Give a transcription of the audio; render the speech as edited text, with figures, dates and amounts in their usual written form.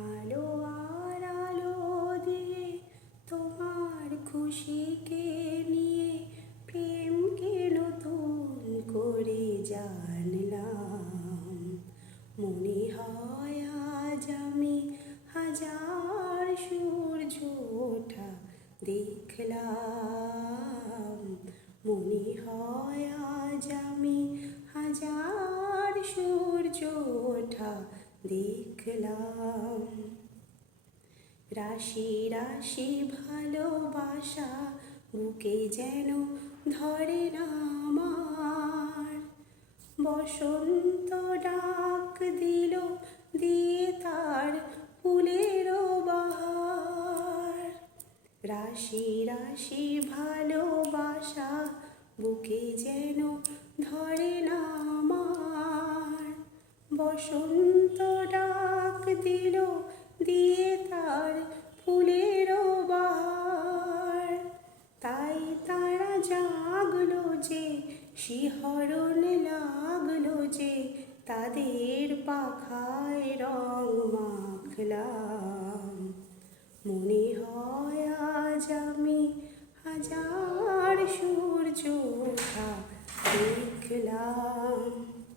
আলো আর আলো দিয়ে তোমার খুশিকে নিয়ে প্রেমকে নতুন করে জানলাম। মনে হয় আজ আমি হাজার সূর্য ওঠা দেখলাম। মনে হয় আজ আমি হাজার সূর্য ওঠা দেখলাম। রাশি রাশি ভালোবাসা বুকে যেন ধরে না আমার। বসন্ত ডাক দিল দিয়ে তার ফুলেরও বাহার। রাশি রাশি ভালোবাসা বুকে যেন ধরে না আমার। বসন্ত ডাক দিল দিয়ে তার ফুলেরও বাহার।